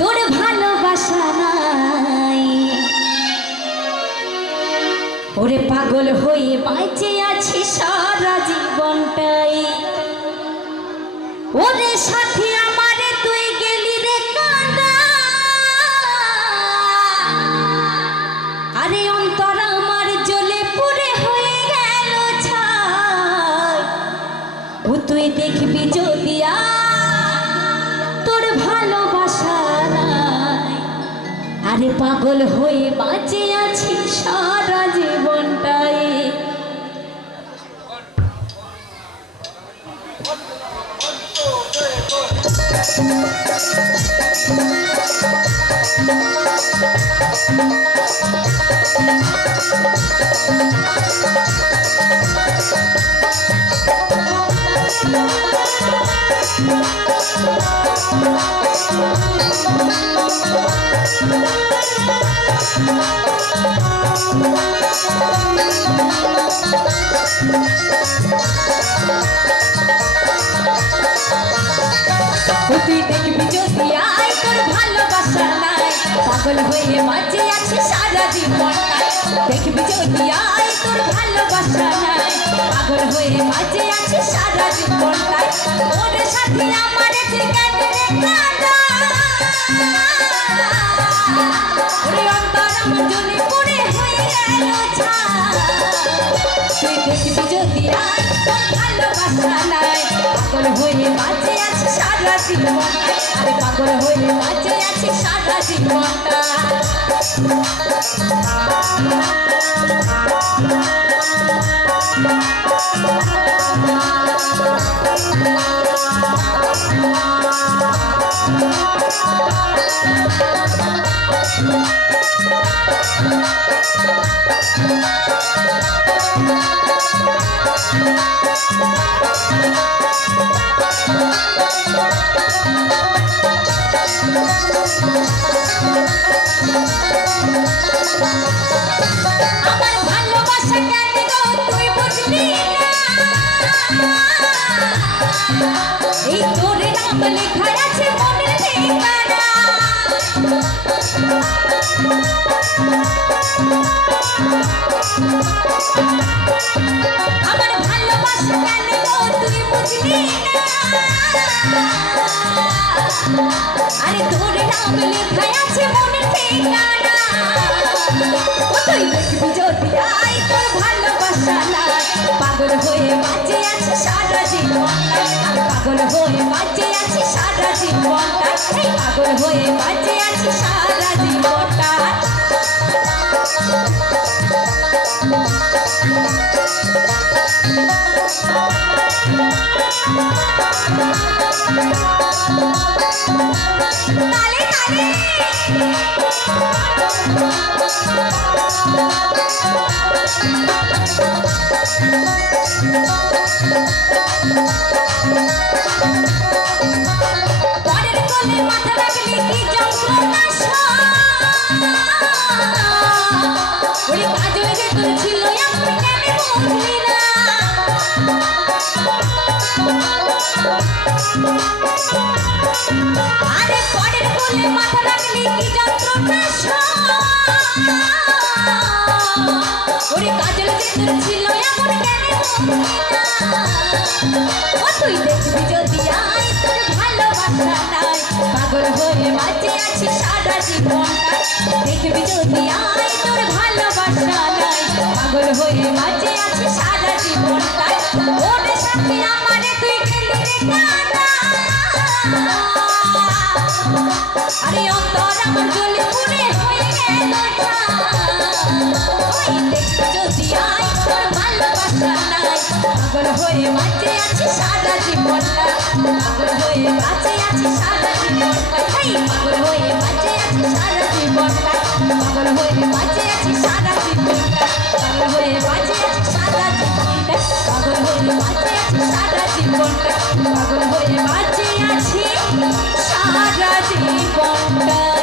তোর ভালোবাসা নাই। ওরে পাগল হয়ে বাঁচে আছি সারা জীবনটাই। ওরে সাথী আমারে তুই গেলি রে কাঁদা, আরে অন্তর আমার জ্বলে পুড়ে হয়ে গেল ছাই। ও তুই দেখবি যদি তোর ভালোবাসা নাই। আরে পাগল হয়ে বাঁচে আছি সারা জীবনটাই। তুই দেখবি যদি আয় তোর ভালোবাসা নাই। পাগল হয়ে বাঁচে আছি সারা জীবনটাই। দেখবি যদি আয় তোর ভালোবাসা নাই। পাগল হয়ে বাঁচে আছি সারা জীবনটাই। ওর সাথে আমার কাঁদা, ওরে অন্তর আমার জ্বলে পুড়ে হয়ে গেল ছাই। তুই দেখবি যদি আয় তোর ভালোবাসা নাই। পাগল হয়ে বাঁচে আছি সারা জীবনটাই। আরে পাগল হয়ে বাঁচে আছি সারা জীবনটা। আমার ভালোবাসা কেন গো তুই বুঝলি না? এই তোর নাম লেখা আছে মনের ঠিকানা। আমার ভালোবাসা কেন গো তুই বুঝলি না? আরে তোর নাম লেখা আছে মনের ঠিকানা। তুই দেখবি যদি আয় তোর ভালোবাসা নাই। পাগল হয়ে বাঁচে আছি সারা জীবনটাই। আমি পাগল হয়ে বাঁচে আছি সারা জীবনটাই। পাগল হয়ে বাঁচে আছি সারা জীবনটাই। তালে তালে পরের কোলে মাথা রাখলে কি যন্ত্রণা ওই কাজল যে তোর ছিল আমি কেন বুঝলি না? আরে পরের কোলে মাথা রাখলে কি যন্ত্রণা ওরে কাজল যে তোর ছিল এমন কেন বুঝলি না? ও তুই দেখবি যদি আয় তোর ভালোবাসা নাই। পাগল হয়ে বাঁচে আছি সারা জীবনটাই। দেখবি যদি আয় তোর ভালোবাসা নাই। পাগল হয়ে বাঁচে আছি সারা জীবনটাই। ওর সাথে আমারে তুই গেলি রে কাঁদা, আরে অন্তর আমার জ্বলে পুড়ে হয়ে গেল ছাই। দেখবি যদি আয় তোর ভালোবাসা নাই। পাগল হয়ে বাঁচে আছি সারা জীবনটা। পাগল হয়ে বাঁচে আছি সারা জীবনটা। পাগল হয়ে বাঁচে আছি সারা জীবনটা। পাগল হয়ে বাঁচে আছি সারা জীবনটা। পাগল হয়ে বাঁচে আছি সারা জীবনটা। পাগল হয়ে বাঁচে আছি সারা জীবনটা। পাগল হয়ে বাঁচে আছি সারা জীবনটা।